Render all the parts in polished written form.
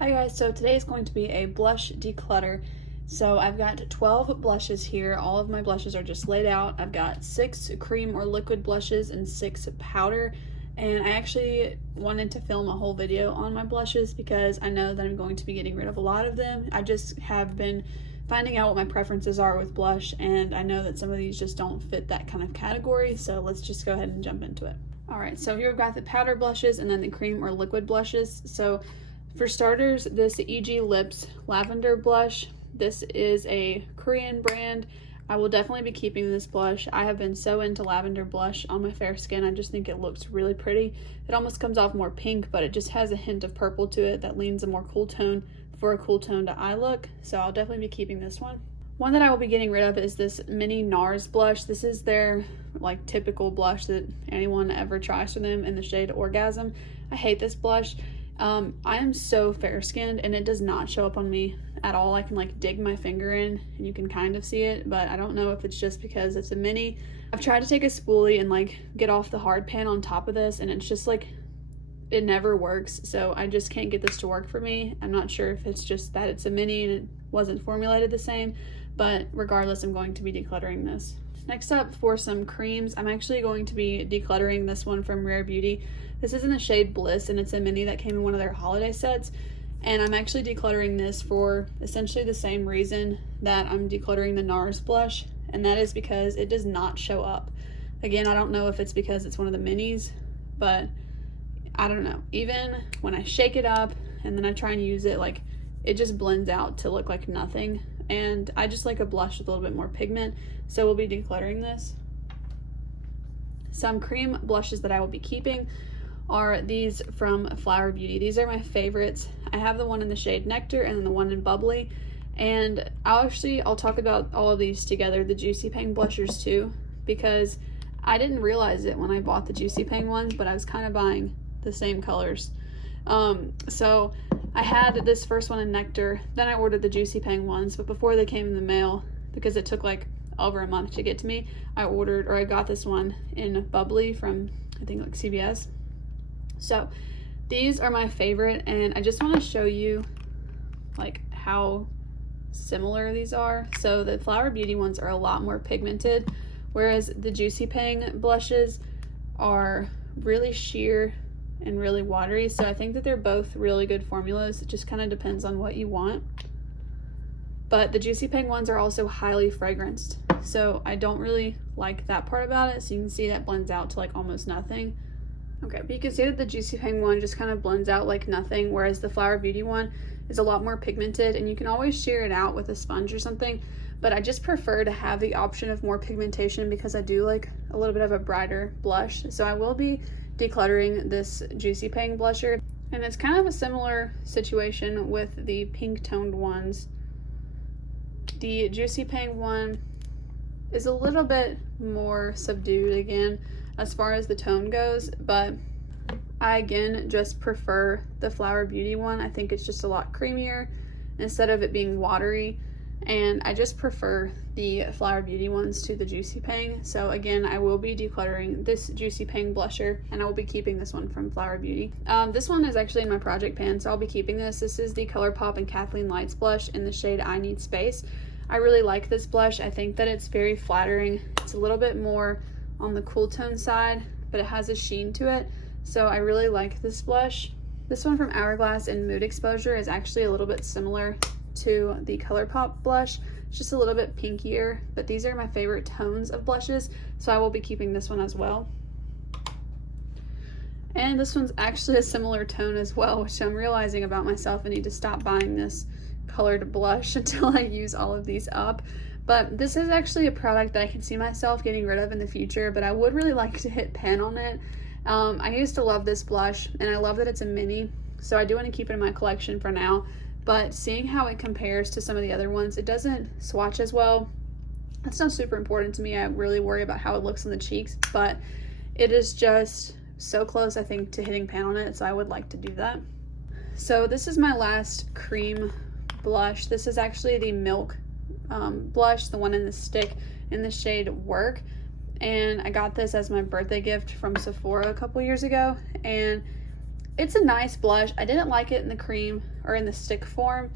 Hi guys, so today is going to be a blush declutter. So I've got 12 blushes here. All of my blushes are just laid out. I've got 6 cream or liquid blushes and 6 powder. And I actually wanted to film a whole video on my blushes because I know that I'm going to be getting rid of a lot of them. I just have been finding out what my preferences are with blush, and I know that some of these just don't fit that kind of category. So let's just go ahead and jump into it. Alright, so here we've got the powder blushes and then the cream or liquid blushes. So for starters, this EG Lips Lavender Blush. This is a Korean brand. I will definitely be keeping this blush. I have been so into lavender blush on my fair skin. I just think it looks really pretty. It almost comes off more pink, but it just has a hint of purple to it that leans a more cool tone for a cool toned eye look. So I'll definitely be keeping this one. One that I will be getting rid of is this mini NARS blush. This is their like typical blush that anyone ever tries for them in the shade Orgasm. I hate this blush. I am so fair skinned and it does not show up on me at all. I can like dig my finger in and you can kind of see it, but I don't know if it's just because it's a mini. I've tried to take a spoolie and like get off the hard pan on top of this, and it's just like, it never works. So I just can't get this to work for me. I'm not sure if it's just that it's a mini and it wasn't formulated the same, but regardless, I'm going to be decluttering this. Next up, for some creams, I'm actually going to be decluttering this one from Rare Beauty. This is in the shade Bliss, and it's a mini that came in one of their holiday sets. And I'm actually decluttering this for essentially the same reason that I'm decluttering the NARS blush, and that is because it does not show up. Again, I don't know if it's because it's one of the minis, but I don't know. Even when I shake it up and then I try and use it, like, it just blends out to look like nothing. And I just like a blush with a little bit more pigment, so we'll be decluttering this. Some cream blushes that I will be keeping are these from Flower Beauty. These are my favorites. I have the one in the shade Nectar and then the one in Bubbly. And I'll talk about all of these together, the Juicy Pang blushers too, because I didn't realize it when I bought the Juicy Pang ones, but I was kind of buying the same colors. So I had this first one in Nectar, then I ordered the Juicy Pang ones, but before they came in the mail, because it took like over a month to get to me, I got this one in Bubbly from, I think, like CVS. So these are my favorite, and I just want to show you like how similar these are. So the Flower Beauty ones are a lot more pigmented, whereas the Juicy Pang blushes are really sheer and really watery. So I think that they're both really good formulas. It just kind of depends on what you want. But the Juicy Pang ones are also highly fragranced, so I don't really like that part about it. So you can see that blends out to like almost nothing. Okay, but you can see that the Juicy Pang one just kind of blends out like nothing, whereas the Flower Beauty one is a lot more pigmented, and you can always shear it out with a sponge or something, but I just prefer to have the option of more pigmentation because I do like a little bit of a brighter blush. So I will be decluttering this Juicy Pang blusher, and it's kind of a similar situation with the pink toned ones. The Juicy Pang one is a little bit more subdued again as far as the tone goes, but I again just prefer the Flower Beauty one. I think it's just a lot creamier instead of it being watery, and I just prefer the Flower Beauty ones to the Juicy Pang. So again, I will be decluttering this Juicy Pang blusher, and I will be keeping this one from Flower Beauty. This one is actually in my project pan, so I'll be keeping this. This is the Colourpop and Kathleenlights blush in the shade I Need Space. I really like this blush. I think that it's very flattering. It's a little bit more on the cool tone side, but it has a sheen to it, so I really like this blush. This one from Hourglass in Mood Exposure is actually a little bit similar to the Colourpop blush. It's just a little bit pinkier, but these are my favorite tones of blushes, so I will be keeping this one as well. And this one's actually a similar tone as well, which I'm realizing about myself. I need to stop buying this colored blush until I use all of these up. But this is actually a product that I can see myself getting rid of in the future, but I would really like to hit pan on it. I used to love this blush, and I love that it's a mini, so I do want to keep it in my collection for now. But seeing how it compares to some of the other ones, it doesn't swatch as well. That's not super important to me. I really worry about how it looks on the cheeks, but it is just so close, I think, to hitting pan on it, so I would like to do that. So this is my last cream blush. This is actually the Milk blush, the one in the stick in the shade Work, and I got this as my birthday gift from Sephora a couple years ago, and it's a nice blush. I didn't like it in the cream. or in the stick form,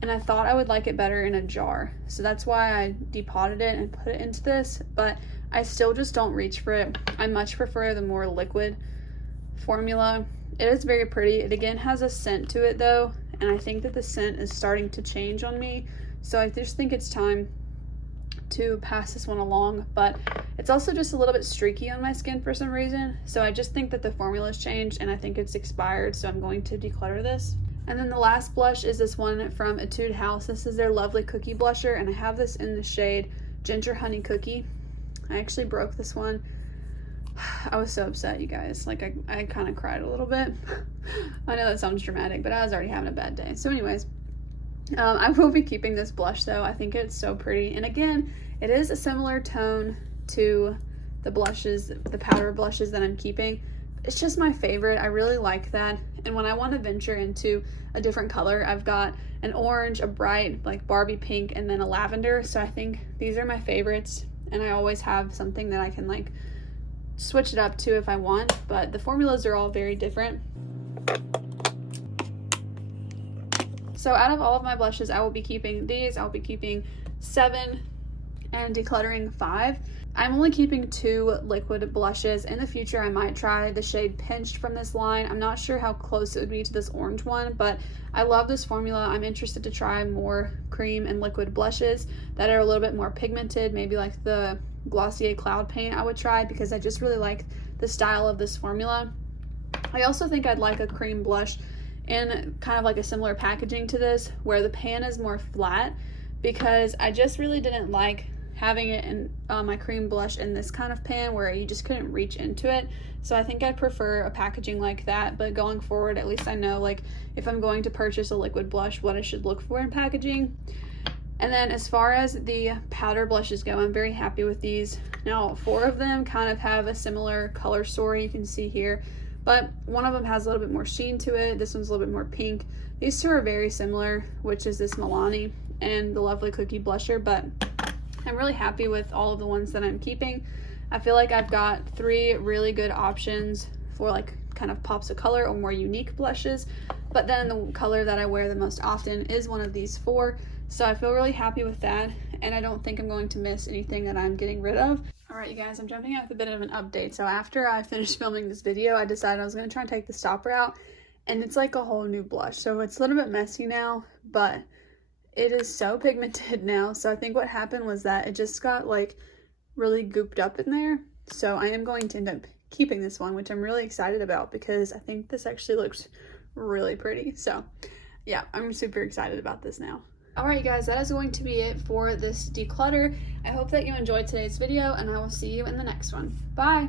and I thought I would like it better in a jar. So that's why I depotted it and put it into this, but I still just don't reach for it. I much prefer the more liquid formula. It is very pretty. It again has a scent to it though, and I think that the scent is starting to change on me. So I just think it's time to pass this one along, but it's also just a little bit streaky on my skin for some reason. So I just think that the formula's changed and I think it's expired, so I'm going to declutter this. And then the last blush is this one from Etude House. This is their Lovely Cookie Blusher, and I have this in the shade Ginger Honey Cookie. I actually broke this one. I was so upset, you guys. Like, I kind of cried a little bit. I know that sounds dramatic, but I was already having a bad day. So anyways, I will be keeping this blush though. I think it's so pretty. And again, it is a similar tone to the blushes, the powder blushes that I'm keeping. It's just my favorite. I really like that. And when I want to venture into a different color, I've got an orange, a bright like Barbie pink, and then a lavender. So I think these are my favorites. And I always have something that I can like switch it up to if I want, but the formulas are all very different. So out of all of my blushes, I will be keeping these. I'll be keeping 7 and decluttering 5. I'm only keeping 2 liquid blushes. In the future, I might try the shade Pinched from this line. I'm not sure how close it would be to this orange one, but I love this formula. I'm interested to try more cream and liquid blushes that are a little bit more pigmented, maybe like the Glossier Cloud Paint I would try, because I just really like the style of this formula. I also think I'd like a cream blush in kind of like a similar packaging to this, where the pan is more flat, because I just really didn't like having it in my cream blush in this kind of pan where you just couldn't reach into it. So I think I'd prefer a packaging like that, but going forward, at least I know like if I'm going to purchase a liquid blush, what I should look for in packaging. And then as far as the powder blushes go, I'm very happy with these. Now 4 of them kind of have a similar color story, you can see here, but one of them has a little bit more sheen to it. This one's a little bit more pink. These 2 are very similar, which is this Milani and the Lovely Cookie Blusher, but I'm really happy with all of the ones that I'm keeping. I feel like I've got 3 really good options for like kind of pops of color or more unique blushes, but then the color that I wear the most often is one of these 4. So I feel really happy with that, and I don't think I'm going to miss anything that I'm getting rid of. Alright you guys, I'm jumping out with a bit of an update. So after I finished filming this video, I decided I was going to try and take the stopper out, and it's like a whole new blush. So it's a little bit messy now, but it is so pigmented now. So I think what happened was that it just got like really gooped up in there. So I am going to end up keeping this one, which I'm really excited about because I think this actually looks really pretty. So yeah, I'm super excited about this now. Alright guys, that is going to be it for this declutter. I hope that you enjoyed today's video, and I will see you in the next one. Bye!